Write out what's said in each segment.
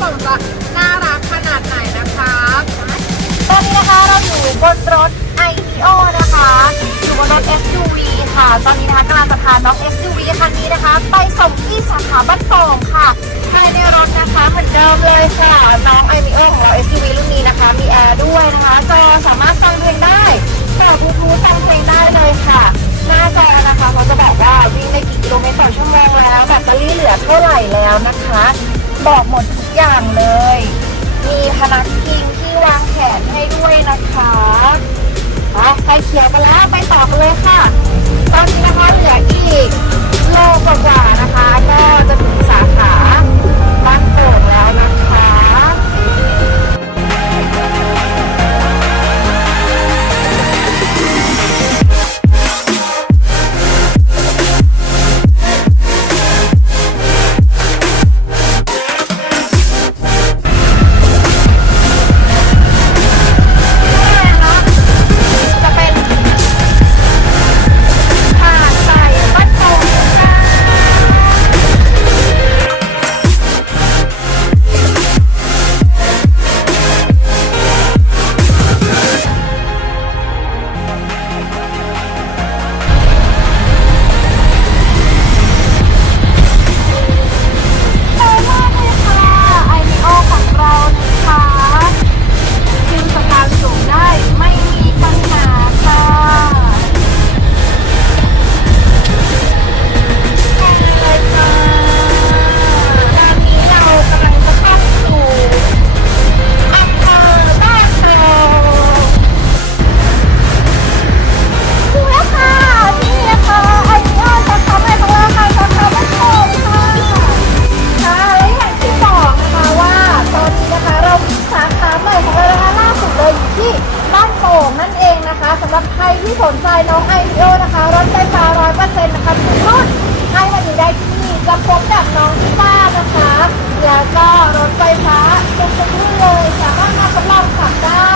กล่องจะน่ารักขนาดไหนนะคะตอนนี้นะคะเราอยู่บนรถ i อ o นะคะ อยู่บนรถ SUV ค่ะ ตอนนี้นะคะกำลังจะพาน้อง SUV คันนี้นะคะ ไปส่งที่สาขาบ้านโองค่ะภายในรถนะคะเหมือนเดิมเลยค่ะ น้องไอมิ่ o ของเรา SUV รุ่นนี้นะคะ มีแอร์ด้วยนะคะจอสามารถฟังเพลงได้ต่อบลูทูธฟังเพลงได้เลยค่ะหน้าจอนะคะเขาจะบอกว่าวิ่งได้กี่กิโลเมตรต่อชั่วโมงแล้วแบตเตอรี่เหลือเท่าไหร่แล้วนะคะ บอกหมด อย่างเลย มีพนักพิง ที่สนใจน้องไอเดียนะคะรถไฟฟ้าร้อยเปอร์เซ็นต์นะคะทุกรุ่นให้มาดูได้ที่นี่จะพบกับน้องที่บ้านนะคะ แล้วก็รถไฟฟ้าทุกรุ่นเลยสามารถมาทดลองขับได้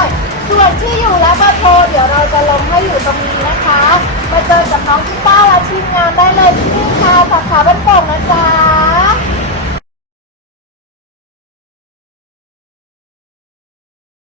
ส่วนที่อยู่และเบอร์โทรเดี๋ยวเราจะลงให้อยู่ตรงนี้นะคะมาเจอกับน้องที่บ้านและทีมงานได้เลยที่นี่ค่ะสาขาบ้านโป่งนะจ๊ะ